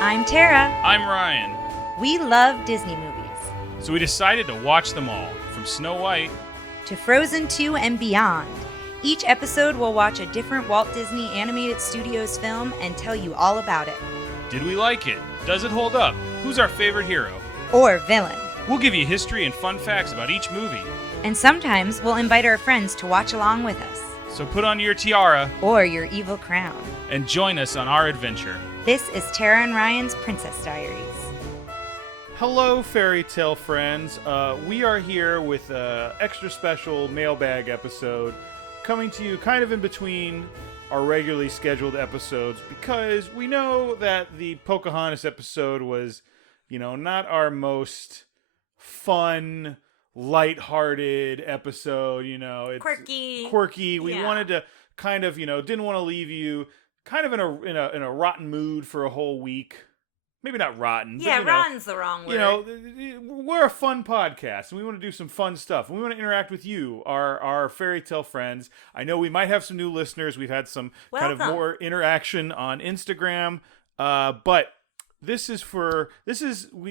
I'm Tara. I'm Ryan. We love Disney movies. So we decided to watch them all, from Snow White to Frozen 2 and beyond. Each episode will watch a different Walt Disney Animated Studios film and tell you all about it. Did we like it? Does it hold up? Who's our favorite hero? Or villain. We'll give you history and fun facts about each movie. And sometimes we'll invite our friends to watch along with us. So put on your tiara or your evil crown and join us on our adventure. This is Tara and Ryan's Princess Diaries. Hello, fairy tale friends. We are here with an extra special mailbag episode coming to you kind of in between our regularly scheduled episodes because we know that the Pocahontas episode was, not our most fun, lighthearted episode. It's quirky. We wanted to kind of, didn't want to leave you kind of in a rotten mood for a whole week. Maybe not rotten. Yeah, but, rotten's the wrong word. We're a fun podcast, and we want to do some fun stuff. And we want to interact with you, our fairy tale friends. I know we might have some new listeners. We've had some kind of more interaction on Instagram. But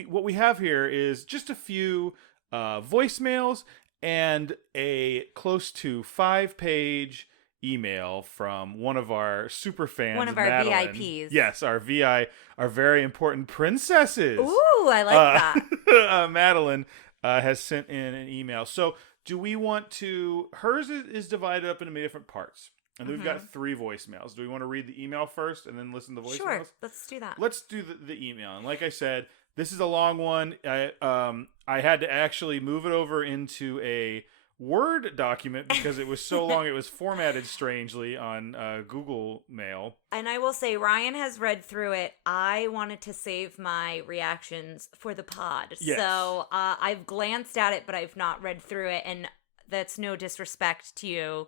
what we have here is just a few voicemails and a close to 5-page email from one of our super fans, one of our Madeline. VIPs. Yes, our very important princesses. Ooh, I like that. Madeline has sent in an email. So do we want to, hers is divided up into many different parts. And we've got 3 voicemails. Do we want to read the email first and then listen to the voicemails? Sure, let's do that. Let's do the email. And like I said, this is a long one. I had to actually move it over into a Word document because it was so long. It was formatted strangely on Google Mail. And I will say, Ryan has read through it. I wanted to save my reactions for the pod. Yes. So I've glanced at it, but I've not read through it. And that's no disrespect to you,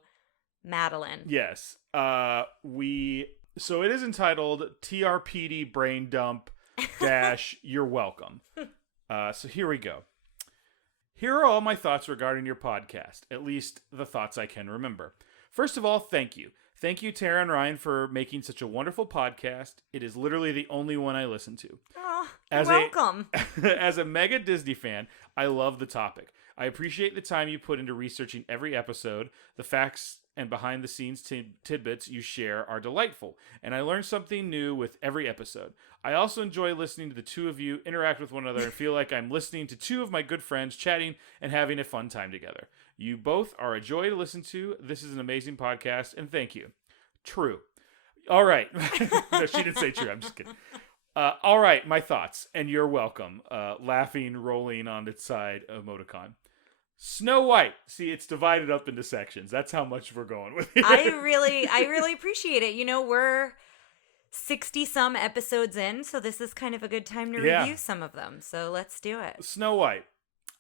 Madeline. Yes. So it is entitled TRPD Brain Dump - You're Welcome. So here we go. Here are all my thoughts regarding your podcast, at least the thoughts I can remember. First of all, thank you. Thank you, Tara and Ryan, for making such a wonderful podcast. It is literally the only one I listen to. Oh, you're welcome. As a mega Disney fan, I love the topic. I appreciate the time you put into researching every episode. The facts and behind-the-scenes tidbits you share are delightful, and I learn something new with every episode. I also enjoy listening to the two of you interact with one another and feel like I'm listening to 2 of my good friends chatting and having a fun time together. You both are a joy to listen to. This is an amazing podcast, and thank you. True. All right. No, she didn't say true. I'm just kidding. All right, my thoughts, and you're welcome. Laughing, rolling on its side emoticon. Snow White. See, it's divided up into sections. That's how much we're going with it. I really appreciate it. We're 60-some episodes in, so this is kind of a good time to review some of them. So let's do it. Snow White.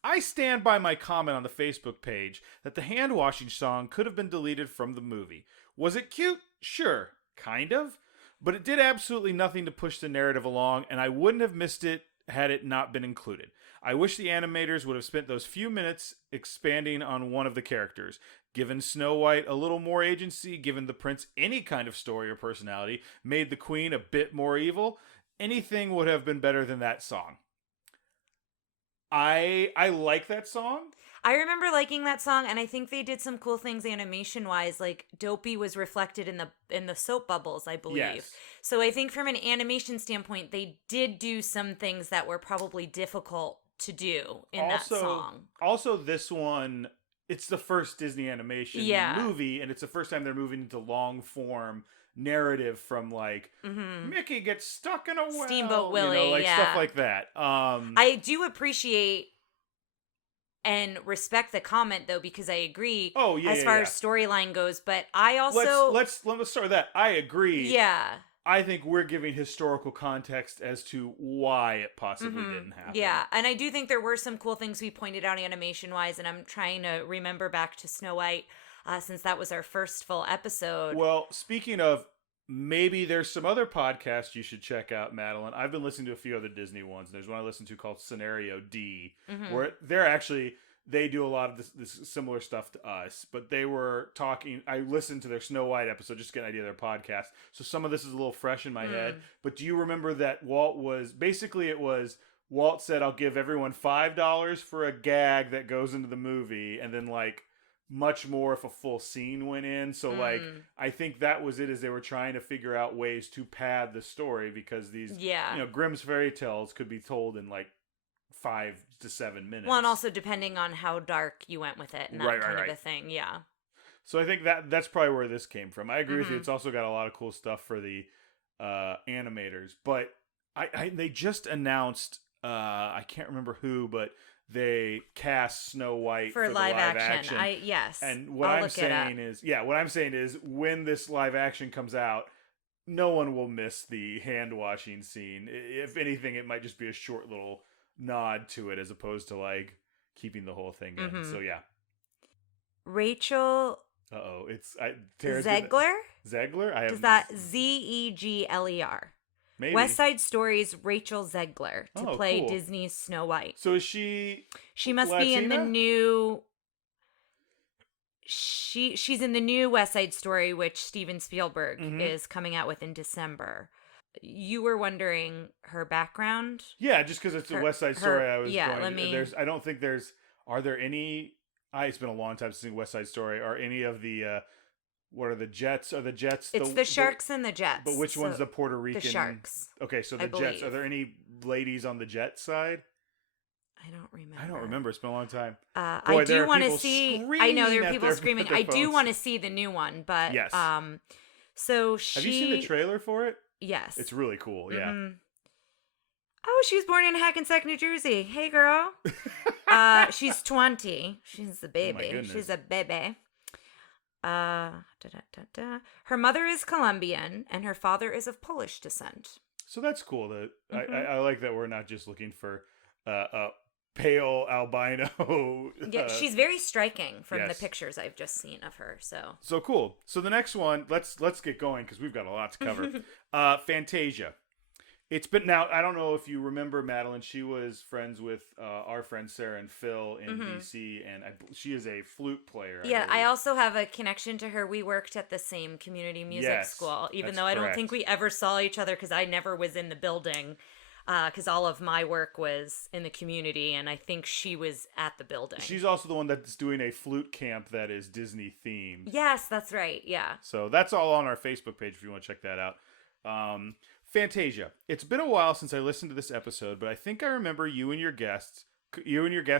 I stand by my comment on the Facebook page that the hand-washing song could have been deleted from the movie. Was it cute? Sure. Kind of. But it did absolutely nothing to push the narrative along, and I wouldn't have missed it had it not been included. I wish the animators would have spent those few minutes expanding on one of the characters, given Snow White a little more agency, given the prince any kind of story or personality, made the queen a bit more evil. Anything would have been better than that song. I like that song. I remember liking that song, and I think they did some cool things animation-wise. Like Dopey was reflected in the soap bubbles, I believe. Yes. So I think from an animation standpoint, they did do some things that were probably difficult to do in that song. Also, this one, it's the first Disney animation movie, and it's the first time they're moving into long-form narrative from Mickey gets stuck in a well, Steamboat Willie, stuff like that. I do appreciate and respect the comment though, because I agree. As far as storyline goes, but I also let's start with that. I agree. Yeah. I think we're giving historical context as to why it possibly didn't happen. Yeah, and I do think there were some cool things we pointed out animation-wise, and I'm trying to remember back to Snow White, since that was our first full episode. Well, speaking of, maybe there's some other podcasts you should check out, Madeline. I've been listening to a few other Disney ones. There's one I listen to called Scenario D, where they're actually they do a lot of this similar stuff to us, but they were talking. I listened to their Snow White episode just to get an idea of their podcast. So some of this is a little fresh in my head. But do you remember that Walt said, I'll give everyone $5 for a gag that goes into the movie, and then like much more if a full scene went in. So like, I think that was it, as they were trying to figure out ways to pad the story, because these, Grimm's fairy tales could be told in like 5 to 7 minutes. Well, and also depending on how dark you went with it and that kind of a thing. Yeah. So I think that's probably where this came from. I agree with you. It's also got a lot of cool stuff for the animators, but they just announced, I can't remember who, but they cast Snow White for live action. Yes. And what I'm saying is when this live action comes out, no one will miss the hand washing scene. If anything, it might just be a short little nod to it, as opposed to like keeping the whole thing in. So yeah. Rachel. It's Zegler. Zegler. Is that Zegler? Maybe. West Side Story's Rachel Zegler to play Disney's Snow White. So is she? She must Latina? be in the new. She's in the new West Side Story, which Steven Spielberg is coming out with in December. You were wondering her background? Yeah, just because it's a West Side Story. I was I don't think there's. Are there any? It's been a long time since I've seen West Side Story. Are any of the? What are the Jets? Are the Jets? It's the Sharks and the Jets. But which one's the Puerto Rican? The Sharks. Okay, so the Jets. Are there any ladies on the Jet side? I don't remember. It's been a long time. I do want to see. I know there are people screaming. I do want to see the new one, but yes. So have you seen the trailer for it? Yes. It's really cool. Yeah. Oh, she was born in Hackensack, New Jersey. Hey, girl. She's 20. She's a baby. Oh, she's a baby. Her mother is Colombian and her father is of Polish descent. So that's cool. I like that we're not just looking for a pale albino. Yeah, she's very striking from the pictures I've just seen of her. So cool. So the next one, let's get going because we've got a lot to cover. Fantasia. It's been now. I don't know if you remember Madeline. She was friends with our friends Sarah and Phil in DC, and she is a flute player. I also have a connection to her. We worked at the same community music school, even though I don't think we ever saw each other because I never was in the building. Because all of my work was in the community, and I think she was at the building. She's also the one that's doing a flute camp that is Disney themed. Yes, that's right. Yeah. So that's all on our Facebook page if you want to check that out. Fantasia. It's been a while since I listened to this episode, but I think I remember you and your guest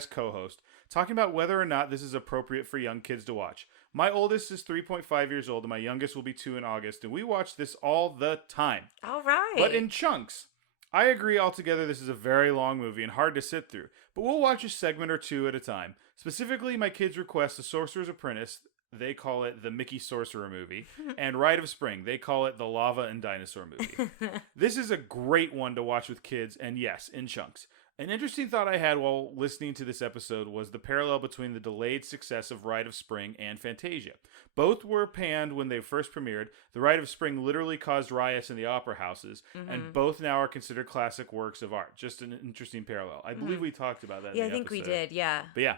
co-host, talking about whether or not this is appropriate for young kids to watch. My oldest is 3.5 years old, and my youngest will be 2 in August, and we watch this all the time. All right. But in chunks. I agree altogether this is a very long movie and hard to sit through, but we'll watch a segment or two at a time. Specifically, my kids request The Sorcerer's Apprentice. They call it the Mickey Sorcerer movie, and Rite of Spring. They call it the Lava and Dinosaur movie. This is a great one to watch with kids, and yes, in chunks. An interesting thought I had while listening to this episode was the parallel between the delayed success of Rite of Spring and Fantasia. Both were panned when they first premiered. The Rite of Spring literally caused riots in the opera houses, and both now are considered classic works of art. Just an interesting parallel. I believe we talked about that in the episode. I think we did, yeah. But yeah.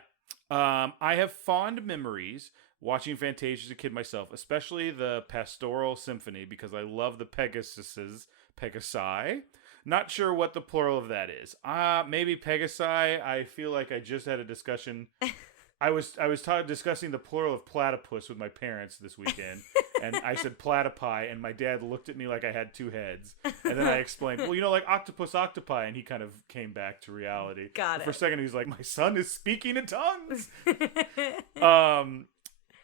I have fond memories watching Fantasia as a kid myself, especially the Pastoral Symphony, because I love the Pegasi. Not sure what the plural of that is. Maybe Pegasi. I feel like I just had a discussion. I was discussing the plural of platypus with my parents this weekend, and I said platypi, and my dad looked at me like I had 2 heads. And then I explained, well, like octopus, octopi, and he kind of came back to reality. Got it. For a second, he was like, my son is speaking in tongues.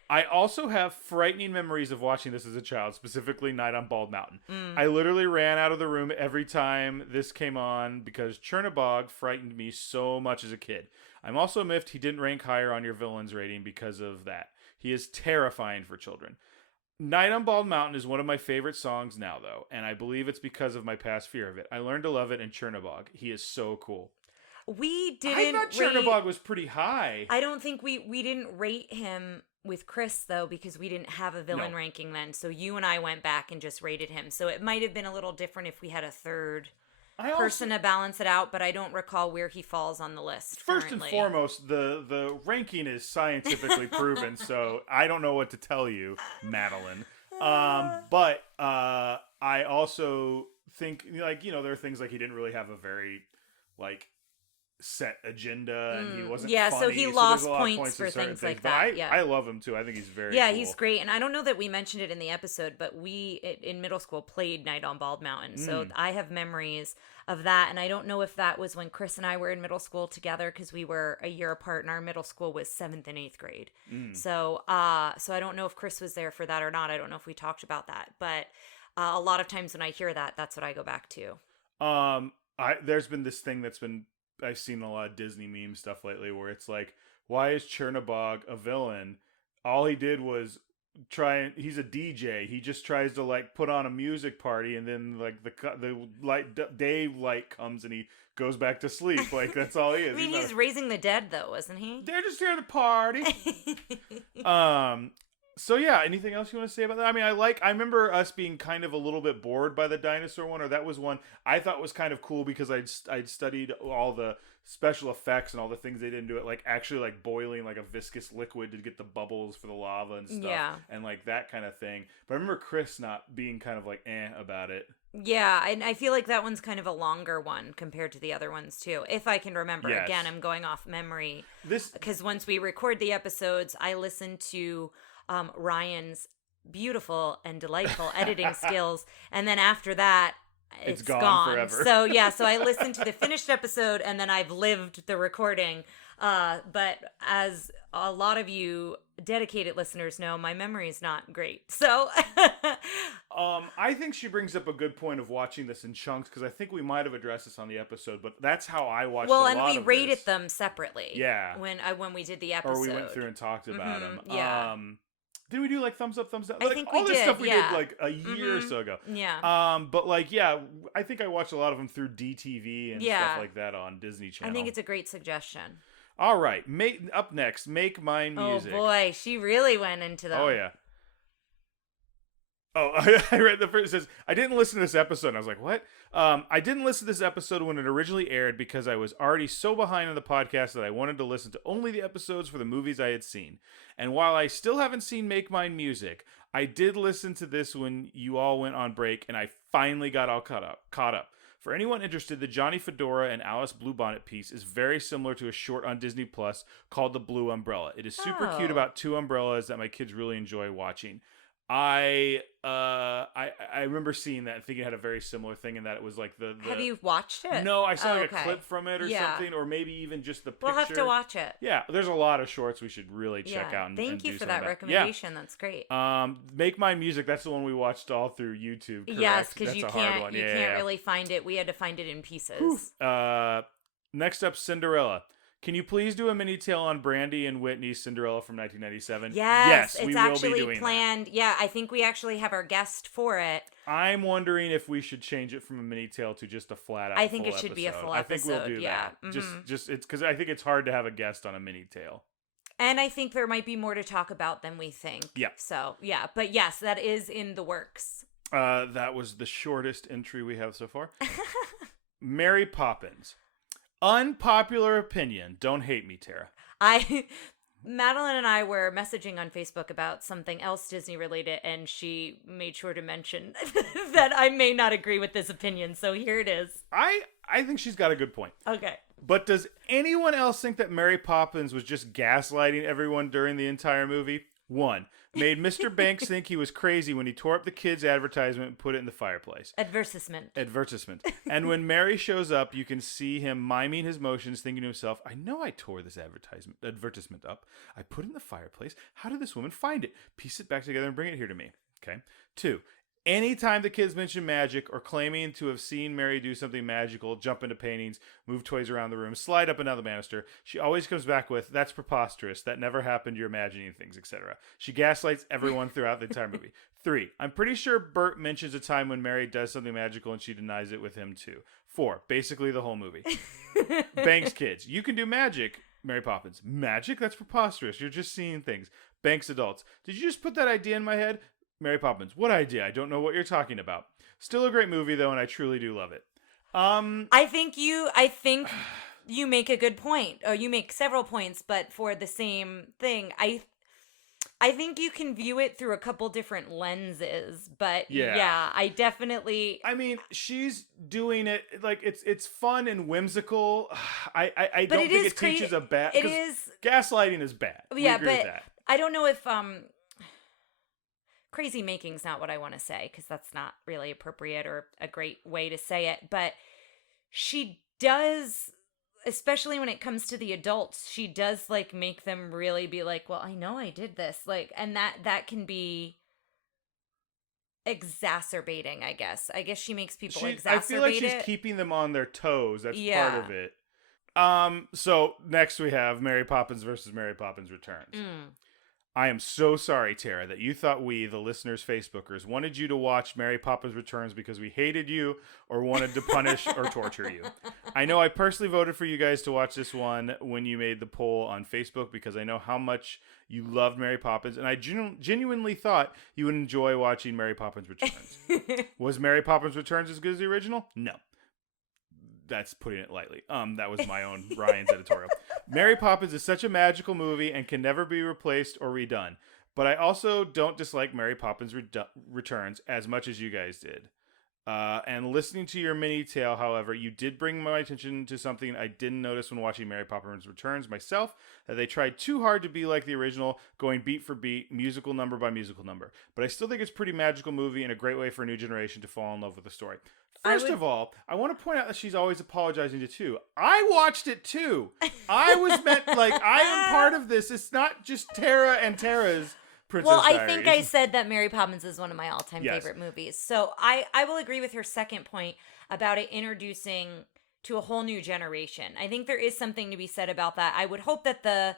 I also have frightening memories of watching this as a child, specifically Night on Bald Mountain. I literally ran out of the room every time this came on because Chernobog frightened me so much as a kid. I'm also miffed he didn't rank higher on your villains rating because of that. He is terrifying for children. Night on Bald Mountain is one of my favorite songs now, though, and I believe it's because of my past fear of it. I learned to love it in Chernobog. He is so cool. We didn't. I thought Chernobog was pretty high. I don't think we didn't rate him with Chris, though, because we didn't have a villain ranking then. So you and I went back and just rated him. So it might have been a little different if we had a third person to balance it out, but I don't recall where he falls on the list. First currently. and foremost, the ranking is scientifically proven, so I don't know what to tell you, Madeline. But I also think, like, you know, there are things like he didn't really have a very, like, set agenda, and he wasn't funny, so he lost points for things like that. But I love him too. I think he's very cool. he's great. And I don't know that we mentioned it in the episode, but we in middle school played Night on Bald Mountain, so I have memories of that. And I don't know if that was when Chris and I were in middle school together, because we were a year apart, and our middle school was 7th and 8th grade. So so I don't know if Chris was there for that or not. I don't know if we talked about that, but a lot of times when I hear that, that's what I go back to. There's been this thing I've seen a lot of Disney meme stuff lately, where it's like, why is Chernabog a villain? All he did was he's a DJ. He just tries to, like, put on a music party, and then, like, the day light comes and he goes back to sleep. Like, that's all he is. I mean, he's raising the dead, though, isn't he? They're just here to party. So yeah, anything else you want to say about that? I mean, I remember us being kind of a little bit bored by the dinosaur one, or that was one I thought was kind of cool, because I'd studied all the special effects and all the things they did into it, like actually like boiling like a viscous liquid to get the bubbles for the lava and stuff, and like that kind of thing. But I remember Chris not being kind of like about it. Yeah, and I feel like that one's kind of a longer one compared to the other ones too, if I can remember. Yes. Again, I'm going off memory. Because once we record the episodes, I listen to Ryan's beautiful and delightful editing skills, and then after that it's gone forever. So yeah, so I listened to the finished episode, and then I've lived the recording, but as a lot of you dedicated listeners know, my memory is not great, so I think she brings up a good point of watching this in chunks, because I think we might have addressed this on the episode, but that's how I watched and we rated them separately. Yeah, when we did the episode, or we went through and talked about them. Yeah. Did we do like thumbs up, thumbs down? I think all this did, stuff we did like a year or so ago. Yeah. But like, yeah, I think I watched a lot of them through DTV and stuff like that on Disney Channel. I think it's a great suggestion. All right, up next, Make Mine Music. Oh boy, she really went into them. Oh yeah. Oh, I read the first. It says, I didn't listen to this episode. And I was like, what? I didn't listen to this episode when it originally aired, because I was already so behind on the podcast that I wanted to listen to only the episodes for the movies I had seen. And while I still haven't seen Make Mine Music, I did listen to this when you all went on break, and I finally got all caught up. For anyone interested, the Johnny Fedora and Alice Bluebonnet piece is very similar to a short on Disney Plus called The Blue Umbrella. It is super cute about two umbrellas that my kids really enjoy watching. I remember seeing that and thinking it had a very similar thing, in that it was like the Have you watched it? No, I saw a clip from it or something, or maybe even just the picture. We'll have to watch it. Yeah, there's a lot of shorts we should really check out. And Thank you do for that recommendation. Yeah. That's great. Make Mine Music. That's the one we watched all through YouTube. Correct? Yes, because you can't really find it. We had to find it in pieces. Next up, Cinderella. Can you please do a mini tale on Brandy and Whitney's Cinderella from 1997? Yes, we it's will actually be doing planned. That. Yeah, I think we actually have our guest for it. I'm wondering if we should change it from a mini tale to just a flat out. I think it should be a full episode. I think we'll do that. Just it's because I think it's hard to have a guest on a mini tale. And I think there might be more to talk about than we think. Yeah. So yeah, but yes, that is in the works. That was the shortest entry we have so far. Mary Poppins. Unpopular opinion. Don't hate me, Tara. Madeline and I were messaging on Facebook about something else Disney related, and she made sure to mention that I may not agree with this opinion. So here it is. I think she's got a good point. Okay. But does anyone else think that Mary Poppins was just gaslighting everyone during the entire movie? 1. Made Mr. Banks think he was crazy when he tore up the kids' advertisement and put it in the fireplace. Advertisement. And when Mary shows up, you can see him miming his motions, thinking to himself, I know I tore this advertisement up. I put it in the fireplace. How did this woman find it? Piece it back together and bring it here to me. Okay. 2. Anytime the kids mention magic or claiming to have seen Mary do something magical, jump into paintings, move toys around the room, slide up and down the banister, she always comes back with, that's preposterous, that never happened, you're imagining things, etc. She gaslights everyone throughout the entire movie. 3. I'm pretty sure Bert mentions a time when Mary does something magical and she denies it with him too. 4. Basically the whole movie. Banks kids. You can do magic. Mary Poppins. Magic? That's preposterous. You're just seeing things. Banks adults. Did you just put that idea in my head? Mary Poppins. What idea? I don't know what you're talking about. Still a great movie, though, and I truly do love it. I think you make a good point. Or you make several points, but for the same thing. I think you can view it through a couple different lenses, but yeah, I definitely. I mean, she's doing it like it's fun and whimsical. I don't think it teaches a bad. It is gaslighting is bad. Yeah, we agree but with that. I don't know if crazy making's not what I want to say because that's not really appropriate or a great way to say it. But she does. Especially when it comes to the adults, she does like make them really be like, well, I know I did this. Like, and that can be exacerbating, I guess. I guess she makes people exacerbate I feel like she's keeping them on their toes. That's part of it. So next we have Mary Poppins versus Mary Poppins Returns. I am so sorry, Tara, that you thought we, the listeners' Facebookers, wanted you to watch Mary Poppins Returns because we hated you or wanted to punish or torture you. I know I personally voted for you guys to watch this one when you made the poll on Facebook because I know how much you loved Mary Poppins, and I genuinely thought you would enjoy watching Mary Poppins Returns. Was Mary Poppins Returns as good as the original? No. That's putting it lightly. That was my own Ryan's editorial. Mary Poppins is such a magical movie and can never be replaced or redone. But I also don't dislike Mary Poppins Returns as much as you guys did. And listening to your mini tale, however, you did bring my attention to something I didn't notice when watching Mary Poppins Returns myself, that they tried too hard to be like the original, going beat for beat, musical number by musical number. But I still think it's a pretty magical movie and a great way for a new generation to fall in love with the story. First of all, I want to point out that she's always apologizing to two. I watched it too. I was meant, like, I am part of this. It's not just Tara and Tara's Princess Diaries. I think I said that Mary Poppins is one of my all-time favorite movies. So I will agree with her second point about it introducing to a whole new generation. I think there is something to be said about that. I would hope that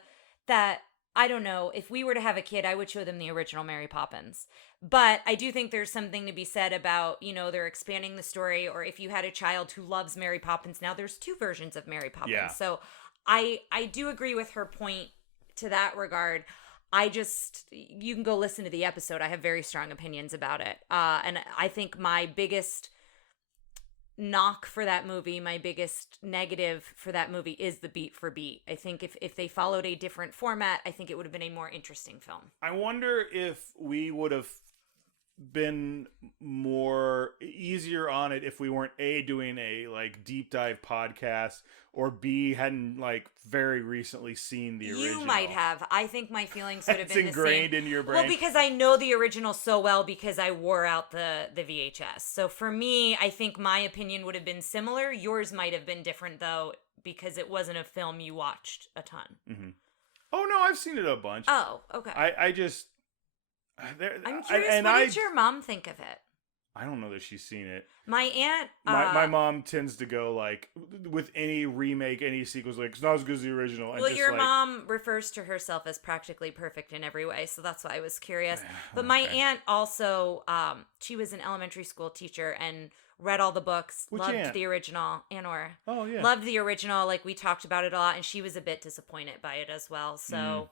I don't know, if we were to have a kid, I would show them the original Mary Poppins. But I do think there's something to be said about, you know, they're expanding the story, or if you had a child who loves Mary Poppins, now there's two versions of Mary Poppins. Yeah. So I do agree with her point to that regard. You can go listen to the episode. I have very strong opinions about it. And I think my biggest knock for that movie, my biggest negative for that movie is the beat for beat. I think if they followed a different format, I think it would have been a more interesting film. I wonder if we would have been more easier on it if we weren't A, doing a like deep dive podcast, or B, hadn't like very recently seen the original. You might have. I think my feelings would have been the same. It's ingrained in your brain. Well, because I know the original so well because I wore out the VHS. So for me, I think my opinion would have been similar. Yours might have been different though because it wasn't a film you watched a ton. Mm-hmm. Oh no, I've seen it a bunch. Oh, okay. I just I'm curious, what did your mom think of it? I don't know that she's seen it. My aunt... my mom tends to go, like, with any remake, any sequels, like, it's not as good as the original. Well, your mom refers to herself as practically perfect in every way, so that's why I was curious. But my aunt also, she was an elementary school teacher and read all the books, loved the original. Anor. Oh, yeah. Loved the original, like, we talked about it a lot, and she was a bit disappointed by it as well, so...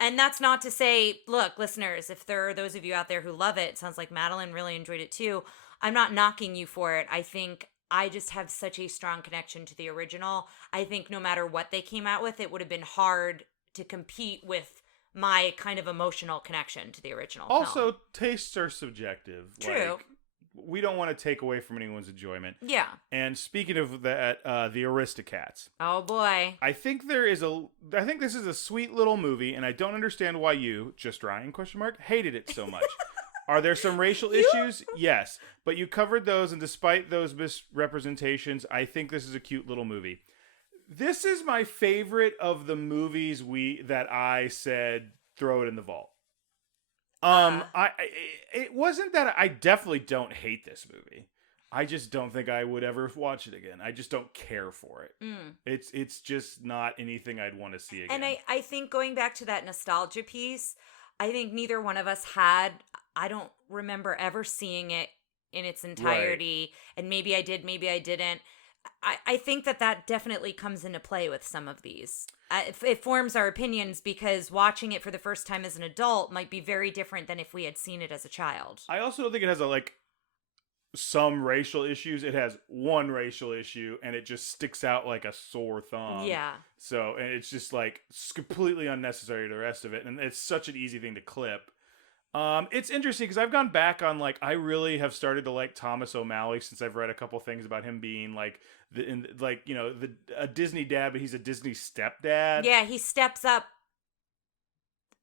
And that's not to say, look, listeners, if there are those of you out there who love it sounds like Madeline really enjoyed it too. I'm not knocking you for it. I think I just have such a strong connection to the original. I think no matter what they came out with, it would have been hard to compete with my kind of emotional connection to the original Also, film. tastes are subjective. True. Like, we don't want to take away from anyone's enjoyment. Yeah. And speaking of that, the Aristocats. Oh boy. I think this is a sweet little movie, and I don't understand why you, just Ryan, hated it so much. Are there some racial issues? Yes. But you covered those, and despite those misrepresentations, I think this is a cute little movie. This is my favorite of the movies that I said throw it in the vault. It wasn't that I definitely don't hate this movie. I just don't think I would ever watch it again. I just don't care for it. It's just not anything I'd want to see again. And I think going back to that nostalgia piece, I think neither one of us I don't remember ever seeing it in its entirety. Right. And maybe I did, maybe I didn't. I think that definitely comes into play with some of these. It forms our opinions because watching it for the first time as an adult might be very different than if we had seen it as a child. I also don't think it has some racial issues. It has one racial issue, and it just sticks out like a sore thumb. Yeah. So, and it's just like it's completely unnecessary to the rest of it, and it's such an easy thing to clip. It's interesting because I've gone back on like I really have started to like Thomas O'Malley since I've read a couple things about him being like a Disney dad, but he's a Disney stepdad. Yeah, he steps up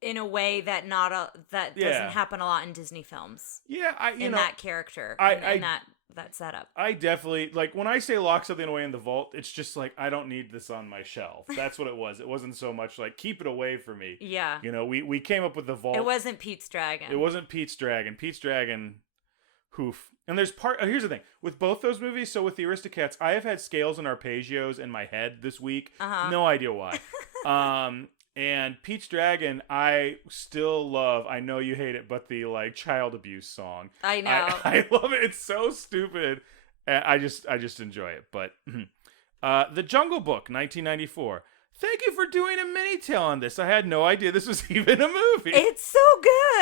in a way that doesn't happen a lot in Disney films. Yeah, that character, in that setup. I definitely like when I say lock something away in the vault. It's just like I don't need this on my shelf. That's what it was. It wasn't so much like keep it away from me. Yeah, we came up with the vault. It wasn't Pete's Dragon. It wasn't Pete's Dragon. Pete's Dragon, hoof. And there's here's the thing with both those movies. So with the Aristocats, I have had scales and arpeggios in my head this week. No idea why. And Pete's Dragon, I still love. I know you hate it, but the like child abuse song. I know. I love it. It's so stupid. And I just enjoy it. But The Jungle Book, 1994. Thank you for doing a mini tale on this. I had no idea this was even a movie. It's so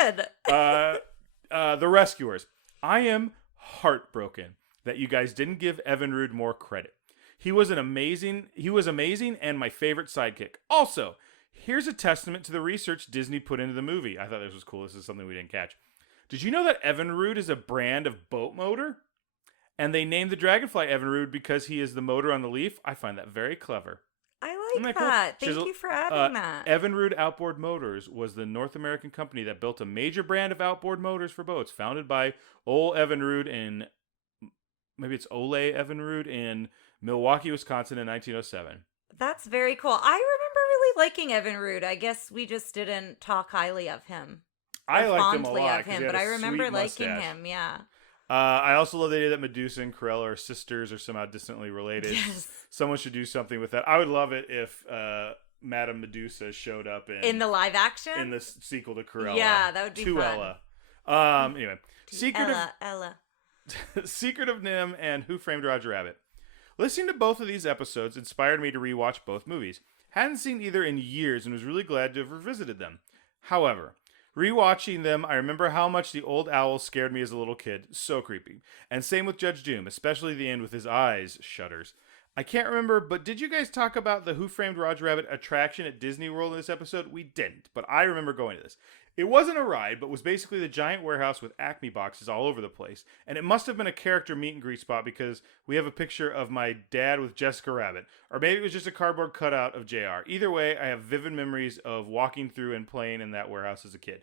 good. The Rescuers. I am heartbroken that you guys didn't give Evan Rood more credit. He was amazing and my favorite sidekick. Also, here's a testament to the research Disney put into the movie. I thought this was cool. This is something we didn't catch. Did you know that Evinrude is a brand of boat motor? And they named the Dragonfly Evinrude because he is the motor on the leaf? I find that very clever. I like that. Cool? Thank you for adding that. Evinrude Outboard Motors was the North American company that built a major brand of outboard motors for boats, founded by Ole Evinrude in, maybe it's Ole Evinrude in Milwaukee, Wisconsin in 1907. That's very cool. I remember really liking Evinrude. I guess we just didn't talk highly of him. I liked him a lot, but I remember liking him, yeah. I also love the idea that Medusa and Cruella are sisters or somehow distantly related. Yes. Someone should do something with that. I would love it if Madame Medusa showed up in the live action? In the sequel to Cruella. Yeah, that would be fun. Ella. Anyway. Ella. Secret of Nim and Who Framed Roger Rabbit. Listening to both of these episodes inspired me to rewatch both movies. Hadn't seen either in years and was really glad to have revisited them. However, rewatching them, I remember how much the old owl scared me as a little kid. So creepy. And same with Judge Doom, especially the end with his eyes shudders. I can't remember, but did you guys talk about the Who Framed Roger Rabbit attraction at Disney World in this episode? We didn't, but I remember going to this. It wasn't a ride, but was basically the giant warehouse with Acme boxes all over the place. And it must have been a character meet and greet spot because we have a picture of my dad with Jessica Rabbit. Or maybe it was just a cardboard cutout of JR. Either way, I have vivid memories of walking through and playing in that warehouse as a kid.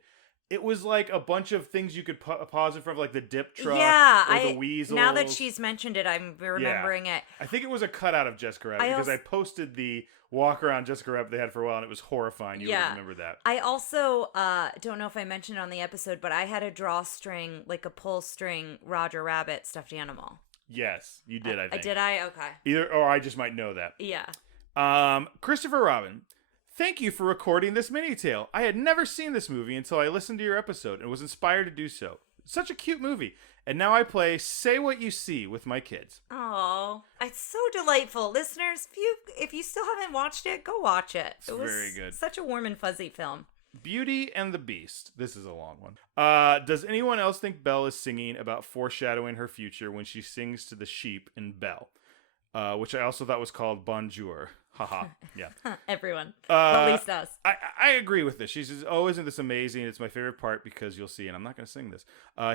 It was like a bunch of things you could pause in front of, like the dip truck or the weasels. Now that she's mentioned it, I'm remembering it. I think it was a cutout of Jessica Rabbit because I posted the walk around Jessica Rabbit they had for a while, and it was horrifying. You would remember that. I also don't know if I mentioned it on the episode, but I had a drawstring, like a pull string Roger Rabbit stuffed animal. Yes, you did, I think. Did I? Okay. Either, or I just might know that. Yeah. Christopher Robin. Thank you for recording this mini tale. I had never seen this movie until I listened to your episode and was inspired to do so. Such a cute movie. And now I play Say What You See with my kids. Oh, it's so delightful. Listeners, if you still haven't watched it, go watch it. It was very good. Such a warm and fuzzy film. Beauty and the Beast. This is a long one. Does anyone else think Belle is singing about foreshadowing her future when she sings to the sheep in Belle? Which I also thought was called Bonjour. Haha. Yeah. Everyone. At least us. I agree with this. She says, oh, isn't this amazing? It's my favorite part because you'll see, and I'm not going to sing this.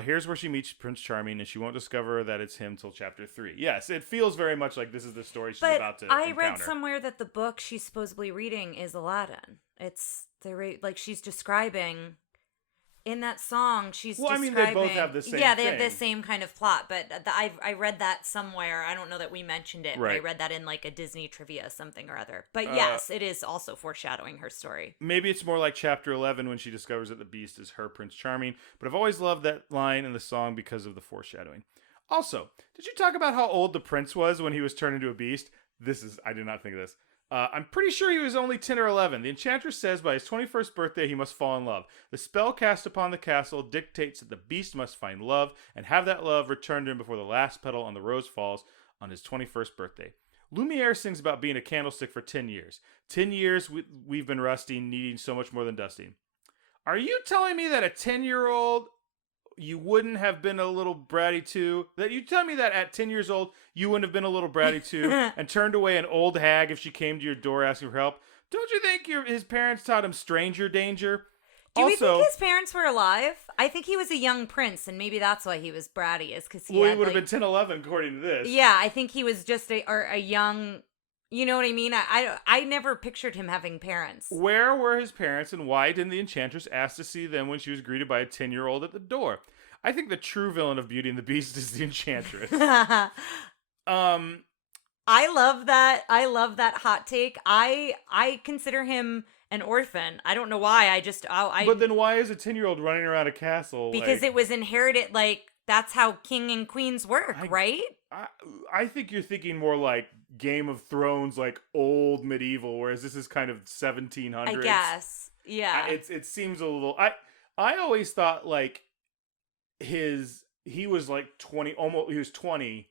Here's where she meets Prince Charming, and she won't discover that it's him till chapter 3. Yes, it feels very much like this is the story she's about to encounter. Read somewhere that the book she's supposedly reading is Aladdin. Like she's describing... In that song, she's describing... they both have the same Yeah, they have the same kind of plot, but I read that somewhere. I don't know that we mentioned it, but I read that in like a Disney trivia something or other. But yes, it is also foreshadowing her story. Maybe it's more like chapter 11 when she discovers that the Beast is her Prince Charming, but I've always loved that line in the song because of the foreshadowing. Also, did you talk about how old the prince was when he was turned into a beast? I did not think of this. I'm pretty sure he was only 10 or 11. The enchantress says by his 21st birthday he must fall in love. The spell cast upon the castle dictates that the beast must find love and have that love returned to him before the last petal on the rose falls on his 21st birthday. Lumiere sings about being a candlestick for 10 years. 10 years we've been rusting, needing so much more than dusting. Are you telling me that a 10-year-old you wouldn't have been a little bratty too? That you tell me that at 10 years old, you wouldn't have been a little bratty too and turned away an old hag if she came to your door asking for help? Don't you think his parents taught him stranger danger? Do we think his parents were alive? I think he was a young prince, and maybe that's why he was bratty, is because he would have been 10, 11, according to this. Yeah, I think he was just a young... You know what I mean? I never pictured him having parents. Where were his parents, and why didn't the Enchantress ask to see them when she was greeted by a 10-year-old at the door? I think the true villain of Beauty and the Beast is the Enchantress. I love that. I love that hot take. I consider him an orphan. I don't know why. But then why is a 10-year-old running around a castle? Because it was inherited. Like, that's how king and queens work, right? I think you're thinking more like Game of Thrones, like old medieval, whereas this is kind of 1700s. I guess, yeah. It seems a little. I always thought like he was like 20, almost he was 20.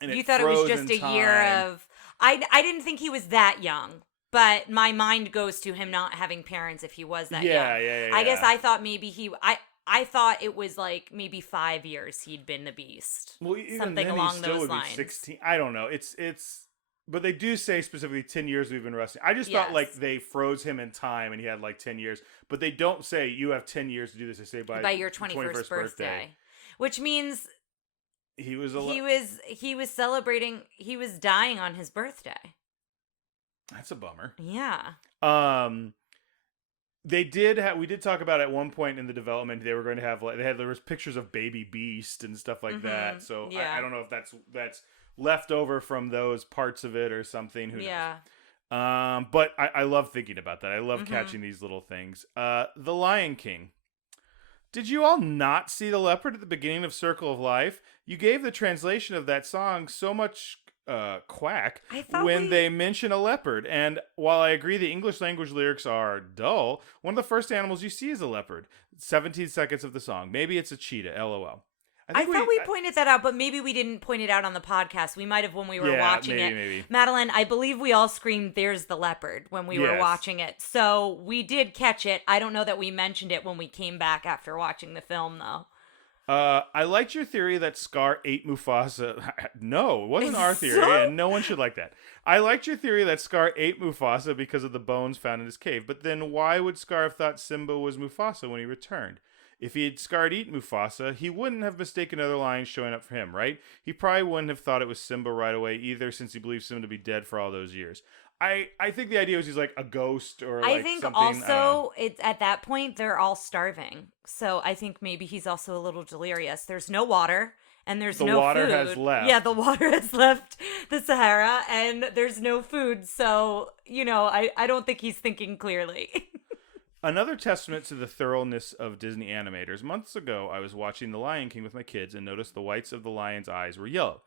And you thought it was just a year of. I didn't think he was that young, but my mind goes to him not having parents if he was that young. Yeah. I guess I thought maybe I thought it was like maybe 5 years he'd been the Beast. Well, even something then along he still those would lines. Be 16. I don't know. It's. But they do say specifically 10 years we've been wrestling. I just thought like they froze him in time and he had like 10 years. But they don't say you have 10 years to do this. They say by your 21st birthday. Which means he was celebrating. He was dying on his birthday. That's a bummer. Yeah. We did talk about at one point in the development they were going to have like there was pictures of baby Beast and stuff like that. So I don't know if that's left over from those parts of it or something. Who knows? But I love thinking about that. I love catching these little things. The Lion King. Did you all not see the leopard at the beginning of Circle of Life? You gave the translation of that song so much quack when they mention a leopard. And while I agree the English language lyrics are dull, one of the first animals you see is a leopard. 17 seconds of the song. Maybe it's a cheetah, LOL. I thought we pointed that out, but maybe we didn't point it out on the podcast. We might have when we were watching it. Maybe. Madeline, I believe we all screamed, "There's the leopard," when we were watching it. So we did catch it. I don't know that we mentioned it when we came back after watching the film, though. I liked your theory that Scar ate Mufasa. No, it wasn't our theory, and no one should like that. I liked your theory that Scar ate Mufasa because of the bones found in his cave. But then why would Scar have thought Simba was Mufasa when he returned? If he had Scar eat Mufasa, he wouldn't have mistaken other lions showing up for him, right? He probably wouldn't have thought it was Simba right away either, since he believed Simba to be dead for all those years. I think the idea was he's like a ghost or like something. I think also it's at that point they're all starving. So I think maybe he's also a little delirious. There's no water and there's no food. The water has left. Yeah, the water has left the Sahara and there's no food. So, I don't think he's thinking clearly. Another testament to the thoroughness of Disney animators. Months ago, I was watching The Lion King with my kids and noticed the whites of the lion's eyes were yellow.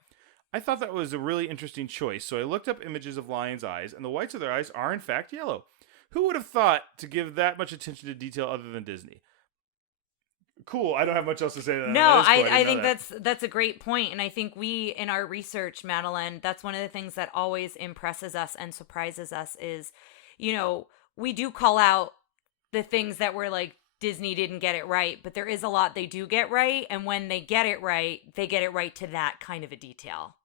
I thought that was a really interesting choice, so I looked up images of lions' eyes, and the whites of their eyes are in fact yellow. Who would have thought to give that much attention to detail other than Disney? Cool. I don't have much else to say to that. No, I think that's a great point, and I think we, in our research, Madeline, that's one of the things that always impresses us and surprises us is, we do call out the things that were like Disney didn't get it right, but there is a lot they do get right, and when they get it right to that kind of a detail.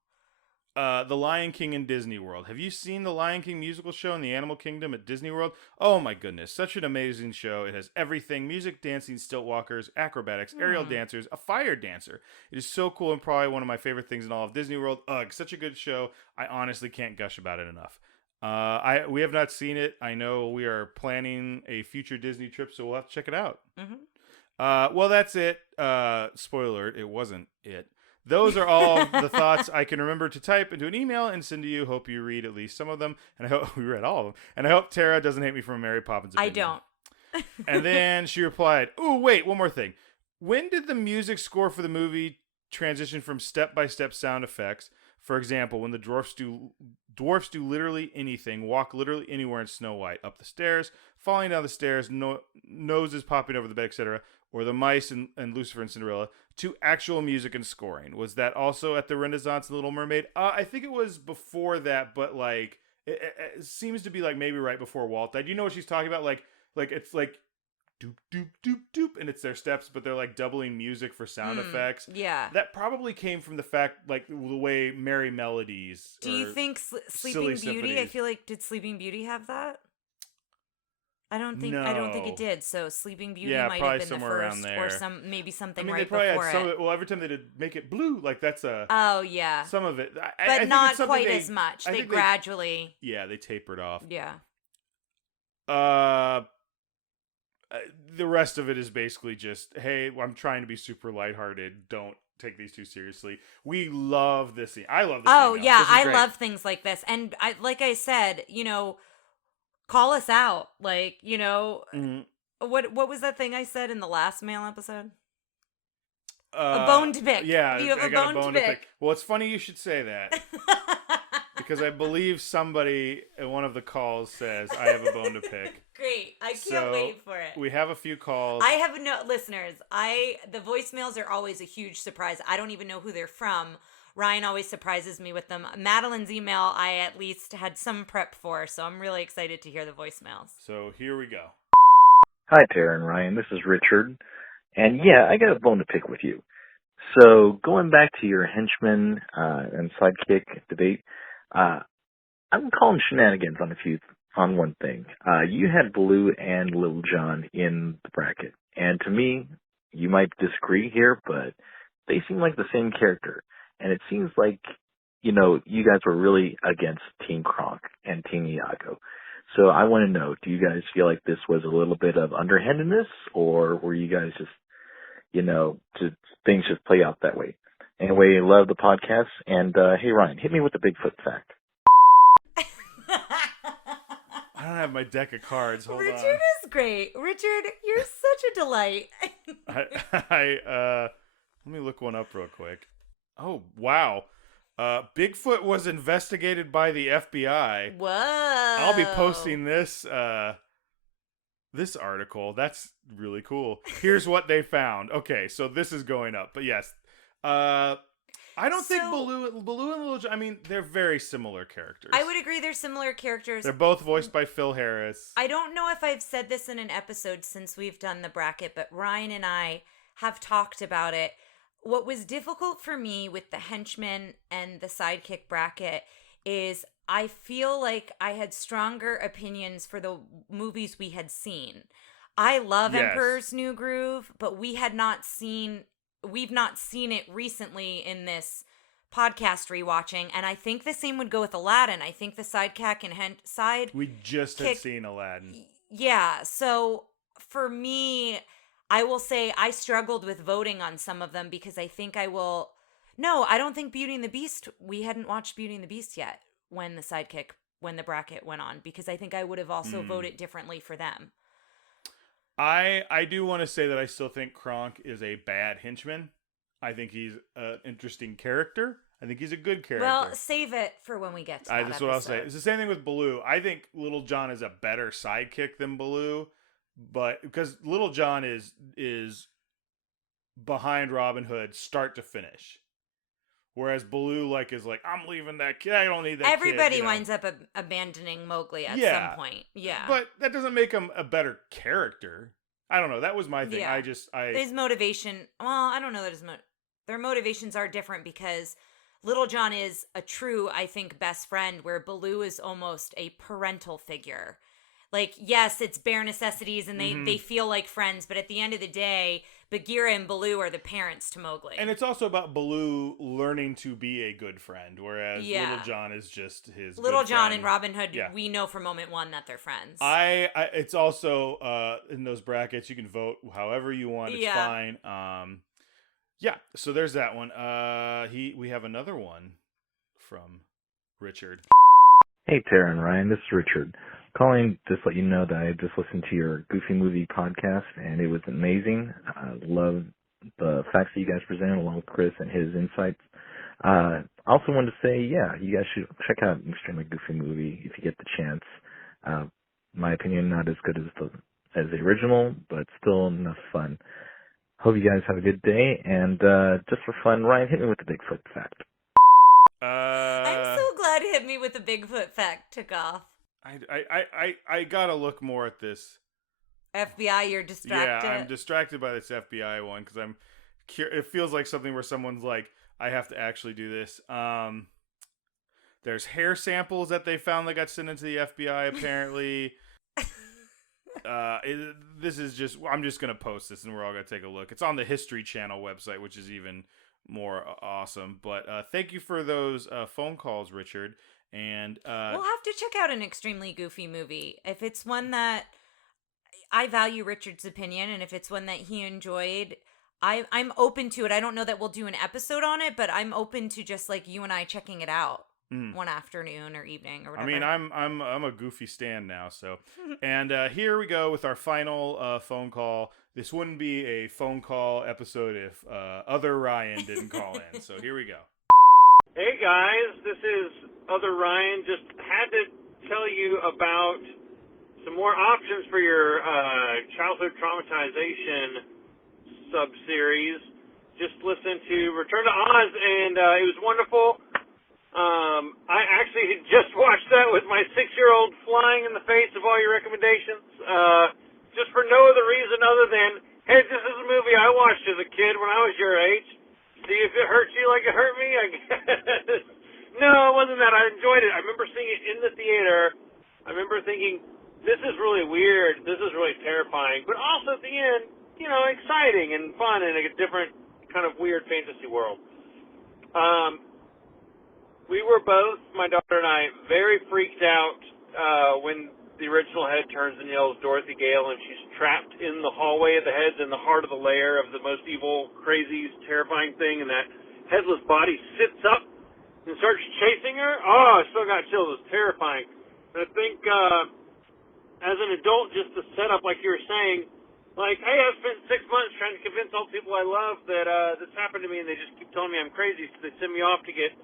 The Lion King in Disney World. Have you seen the Lion King musical show in the Animal Kingdom at Disney World? Oh my goodness, such an amazing show. It has everything: music, dancing, stilt walkers, acrobatics, aerial dancers, a fire dancer. It is so cool and probably one of my favorite things in all of Disney World. Ugh, such a good show. I honestly can't gush about it enough. We have not seen it. I know we are planning a future Disney trip, so we'll have to check it out. Well, that's it. Spoiler alert, it wasn't it. Those are all the thoughts I can remember to type into an email and send to you. Hope you read at least some of them, and I hope we read all of them. And I hope Tara doesn't hate me for Mary Poppins opinion. I don't. And then she replied, "Ooh, wait, one more thing. When did the music score for the movie transition from step-by-step sound effects? For example, when the dwarfs do literally anything, walk literally anywhere in Snow White, up the stairs, falling down the stairs, noses popping over the bed, etc., or the mice and Lucifer and Cinderella, to actual music and scoring. Was that also at the Renaissance and Little Mermaid? I think it was before that, but like it seems to be like maybe right before Walt died. You know what she's talking about? Like it's like doop doop doop doop, and it's their steps, but they're like doubling music for sound effects. Yeah, that probably came from the fact, like the way Merry Melodies. Do you think Sleeping Beauty? Symphonies. I feel like, did Sleeping Beauty have that? I don't think it did. So Sleeping Beauty might have been the first, or maybe something right before had some it. Well, every time they did Make It Blue, like that's a some of it, but I not quite as much. They gradually they tapered off. Yeah. The rest of it is basically just, hey, I'm trying to be super lighthearted. Don't take these too seriously. We love this scene. I love this scene. Oh yeah, I love things like this, and like I said, call us out. Like, what was that thing I said in the last mail episode? A bone to pick. Yeah, you have a bone to pick. Well, it's funny you should say that. Because I believe somebody in one of the calls says, I have a bone to pick. Great. I can't wait for it. We have a few calls. I have no listeners. The voicemails are always a huge surprise. I don't even know who they're from. Ryan always surprises me with them. Madeline's email, I at least had some prep for, so I'm really excited to hear the voicemails. So here we go. Hi, Tara and Ryan. This is Richard. And yeah, I got a bone to pick with you. So going back to your henchman and sidekick debate, I'm calling shenanigans on one thing. You had Blue and Little John in the bracket. And to me, you might disagree here, but they seem like the same character. And it seems like, you guys were really against Team Kronk and Team Iago. So I want to know, do you guys feel like this was a little bit of underhandedness, or were you guys just, things just play out that way? Anyway, love the podcast. And hey, Ryan, hit me with the Bigfoot fact. I don't have my deck of cards. Hold on. Richard is great. Richard, you're such a delight. Let me look one up real quick. Oh, wow. Bigfoot was investigated by the FBI. Whoa. I'll be posting this this article. That's really cool. Here's what they found. Okay, so this is going up. But yes, I don't think Baloo and Little John, they're very similar characters. I would agree they're similar characters. They're both voiced by Phil Harris. I don't know if I've said this in an episode since we've done the bracket, but Ryan and I have talked about it. What was difficult for me with the henchman and the sidekick bracket is I feel like I had stronger opinions for the movies we had seen. I love Emperor's New Groove, but we've not seen it recently in this podcast rewatching, and I think the same would go with Aladdin. I think the sidekick and we just had seen Aladdin. Yeah, so for me, I will say I struggled with voting on some of them because I think I don't think Beauty and the Beast, we hadn't watched Beauty and the Beast yet when the bracket went on, because I think I would have also voted differently for them. I do want to say that I still think Kronk is a bad henchman. I think he's an interesting character. I think he's a good character. Well, save it for when we get to that That's what I'll say. It's the same thing with Baloo. I think Little John is a better sidekick than Baloo, but because Little John is behind Robin Hood start to finish. Whereas Baloo is like, I'm leaving that kid. I don't need that Everybody kid. winds up abandoning Mowgli at some point. Yeah. But that doesn't make him a better character. I don't know. That was my thing. Yeah. I his motivation, I don't know that their motivations are different, because Little John is a true, I think, best friend, where Baloo is almost a parental figure. Like, yes, it's bare necessities and they feel like friends, but at the end of the day, Bagheera and Baloo are the parents to Mowgli. And it's also about Baloo learning to be a good friend, whereas Little John is just his Little John and Robin Hood, we know from moment one that they're friends. It's also, in those brackets, you can vote however you want. It's fine. So there's that one. We have another one from Richard. Hey, Tara and Ryan, this is Richard. Calling just let you know that I just listened to your Goofy Movie podcast, and it was amazing. I love the facts that you guys presented, along with Chris and his insights. I also wanted to say, you guys should check out an extremely Goofy movie if you get the chance. My opinion, not as good as the original, but still enough fun. Hope you guys have a good day, and just for fun, Ryan, hit me with the Bigfoot fact. I'm so glad you hit me with the Bigfoot fact took off. I gotta look more at this FBI, you're distracted. Yeah, I'm distracted by this FBI one because it feels like something where someone's like, I have to actually do this. There's hair samples that they found that got sent into the FBI apparently. This is just, I'm just going to post this and we're all going to take a look. It's on the History Channel website, which is even more awesome. But thank you for those phone calls, Richard. And we'll have to check out an extremely goofy movie. If it's one that I value Richard's opinion, and if it's one that he enjoyed, I'm open to it. I don't know that we'll do an episode on it, but I'm open to just like you and I checking it out one afternoon or evening or whatever. I mean, I'm a goofy stan now, so. And here we go with our final phone call. This wouldn't be a phone call episode if other Ryan didn't call in. So here we go. Hey guys, this is other Ryan. Just had to tell you about some more options for your childhood traumatization sub-series. Just listen to Return to Oz, and it was wonderful. I actually just watched that with my 6-year-old flying in the face of all your recommendations, just for no other reason other than, hey, this is a movie I watched as a kid when I was your age. See if it hurts you like it hurt me, I guess. No, it wasn't that. I enjoyed it. I remember seeing it in the theater. I remember thinking, this is really weird. This is really terrifying. But also at the end, you know, exciting and fun in a different kind of weird fantasy world. We were both, my daughter and I, very freaked out when the original head turns and yells Dorothy Gale, and she's trapped in the hallway of the heads in the heart of the lair of the most evil, crazy, terrifying thing, and that headless body sits up and starts chasing her. Oh, I still got chills. It was terrifying. And I think as an adult, just the setup, like you were saying, like, hey, I've spent 6 months trying to convince all the people I love that this happened to me, and they just keep telling me I'm crazy, so they send me off to get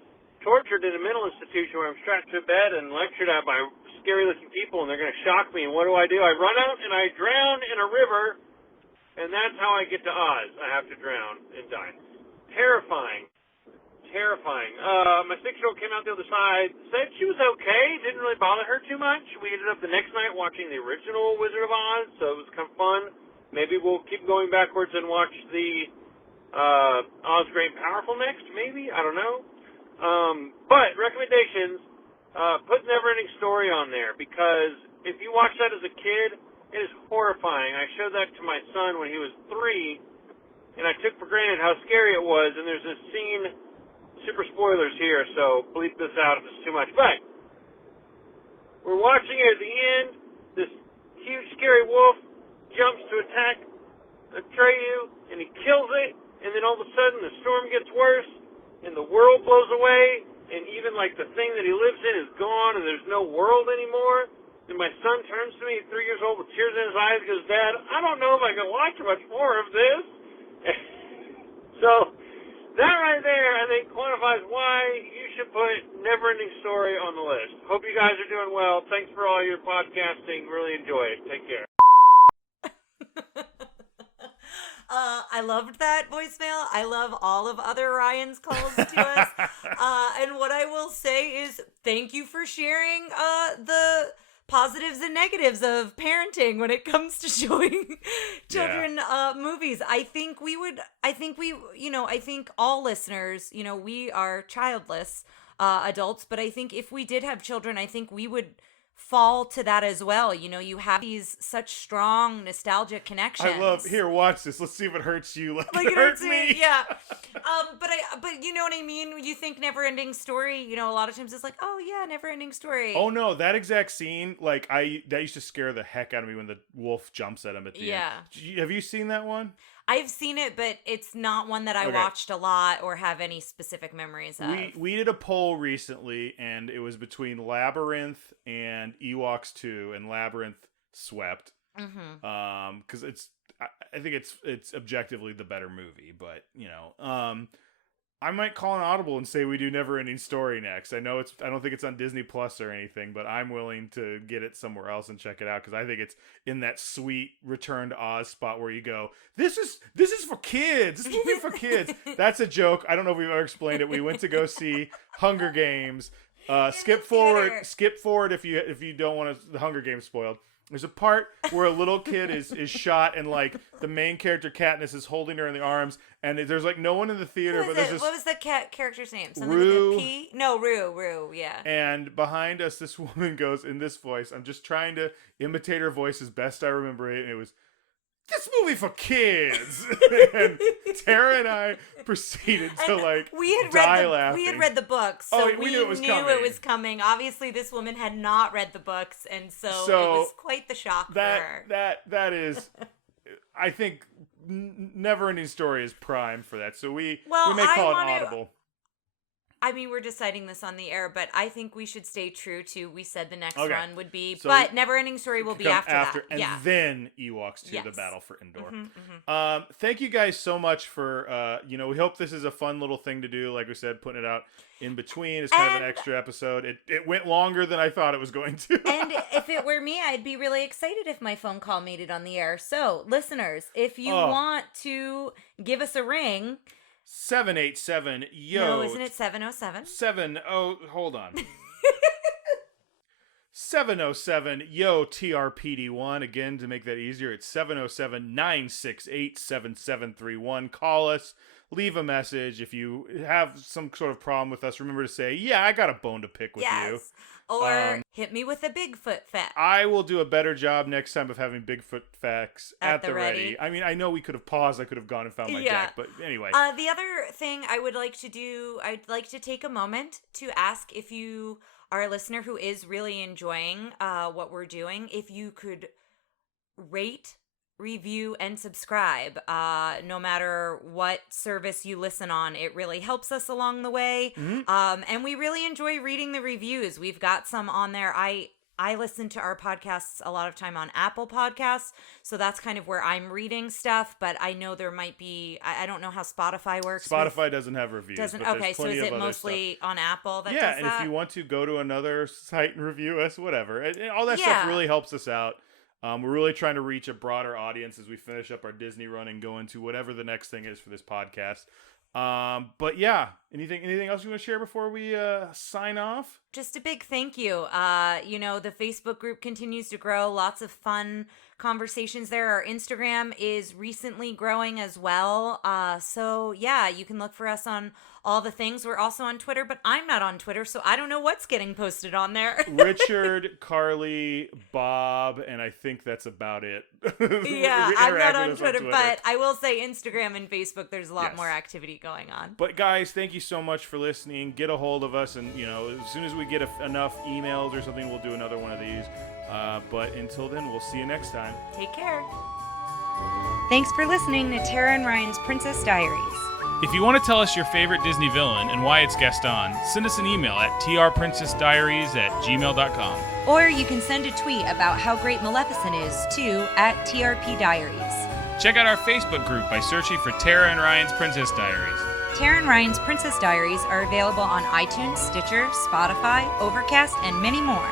tortured in a mental institution where I'm strapped to a bed and lectured at by scary-looking people, and they're going to shock me. And what do? I run out and I drown in a river, and that's how I get to Oz. I have to drown and die. Terrifying. My 6-year-old came out the other side, said she was okay, didn't really bother her too much. We ended up the next night watching the original Wizard of Oz, so it was kind of fun. Maybe we'll keep going backwards and watch the Oz Great and Powerful next, maybe? I don't know. But recommendations, put Neverending Story on there, because if you watch that as a kid, it is horrifying. I showed that to my son when he was 3, and I took for granted how scary it was, and there's this scene, super spoilers here, so bleep this out if it's too much, but we're watching it at the end, this huge scary wolf jumps to attack Atreyu, and he kills it, and then all of a sudden the storm gets worse, and the world blows away, and even like the thing that he lives in is gone, and there's no world anymore. And my son turns to me, 3 years old, with tears in his eyes, goes, Dad, I don't know if I can watch much more of this. So that right there, I think, quantifies why you should put Neverending Story on the list. Hope you guys are doing well. Thanks for all your podcasting. Really enjoy it. Take care. I loved that voicemail. I love all of other Ryan's calls to us. And what I will say is thank you for sharing the positives and negatives of parenting when it comes to showing children movies. I think all listeners, we are childless adults, but I think if we did have children, I think we would fall to that as well. You have these such strong nostalgic connections. I love, here, watch this. Let's see if it hurts you like it hurts hurt me. Yeah. But you know what I mean? You think Neverending Story, a lot of times it's like, oh yeah, Neverending Story. Oh no, that exact scene, that used to scare the heck out of me when the wolf jumps at him at the end. Have you seen that one? I've seen it, but it's not one that I watched a lot or have any specific memories of. We did a poll recently, and it was between Labyrinth and Ewoks 2, and Labyrinth swept. Mm-hmm. Because I think it's objectively the better movie, but I might call an audible and say we do Neverending Story next. I don't think it's on Disney Plus or anything, but I'm willing to get it somewhere else and check it out, because I think it's in that sweet Return to Oz spot where you go, this is for kids. This movie for kids. That's a joke. I don't know if we've ever explained it. We went to go see Hunger Games. Skip forward if you don't want the Hunger Games spoiled. There's a part where a little kid is shot, and like the main character Katniss is holding her in the arms, and there's like no one in the theater. But there's what was the character's name? Something Rue. with a P? No, Rue. Yeah. And behind us, this woman goes in this voice. I'm just trying to imitate her voice as best I remember it, and it was, "This movie for kids." And Tara and I proceeded to die laughing. We had read the books, so we knew it was coming. Obviously, this woman had not read the books, and so it was quite the shock for her. That is, I think, Never-Ending Story is prime for that. So we may call it audible. I mean, we're deciding this on the air, but I think we should stay true to, we said the next run would be, but Never-Ending Story will be after that. And then Ewoks to the Battle for Endor. Thank you guys so much for, we hope this is a fun little thing to do. Like we said, putting it out in between is kind of an extra episode. It went longer than I thought it was going to. And if it were me, I'd be really excited if my phone call made it on the air. So, listeners, if you want to give us a ring... 787 yo. No, isn't it 707? Hold on. 707 yo TRPD1. Again, to make that easier, it's 707-968-7731. Call us. Leave a message. If you have some sort of problem with us, remember to say, "Yeah, I got a bone to pick with you." Or hit me with a Bigfoot fact. I will do a better job next time of having Bigfoot facts at the ready. I mean, I know we could have paused. I could have gone and found my deck, but anyway. The other thing I would like to do, I'd like to take a moment to ask if you are a listener who is really enjoying what we're doing, if you could rate, review, and subscribe. No matter what service you listen on, it really helps us along the way. And we really enjoy reading the reviews. We've got some on there. I listen to our podcasts a lot of time on Apple Podcasts, so that's kind of where I'm reading stuff, but I know there might be, I don't know how Spotify works. Spotify doesn't have reviews. Okay, so is it mostly on Apple that does that? Yeah, and if you want to go to another site and review us, whatever. And all that stuff really helps us out. We're really trying to reach a broader audience as we finish up our Disney run and go into whatever the next thing is for this podcast. But yeah, anything else you want to share before we sign off? Just a big thank you. The Facebook group continues to grow. Lots of fun conversations there. Our Instagram is recently growing as well. So yeah, you can look for us on all the things. We're also on Twitter, but I'm not on Twitter, so I don't know what's getting posted on there. Richard, Carly, Bob, and I think that's about it. Yeah, I'm not on Twitter, but I will say Instagram and Facebook, there's a lot more activity going on. But guys, thank you so much for listening. Get a hold of us, and as soon as we get enough emails or something, we'll do another one of these. But until then, we'll see you next time. Take care. Thanks for listening to Tara and Ryan's Princess Diaries. If you want to tell us your favorite Disney villain and why it's Gaston, send us an email at trprincessdiaries@gmail.com. Or you can send a tweet about how great Maleficent is to @TRPDiaries. Check out our Facebook group by searching for Tara and Ryan's Princess Diaries. Tara and Ryan's Princess Diaries are available on iTunes, Stitcher, Spotify, Overcast, and many more.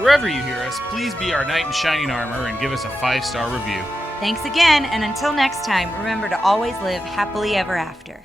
Wherever you hear us, please be our knight in shining armor and give us a 5-star review. Thanks again, and until next time, remember to always live happily ever after.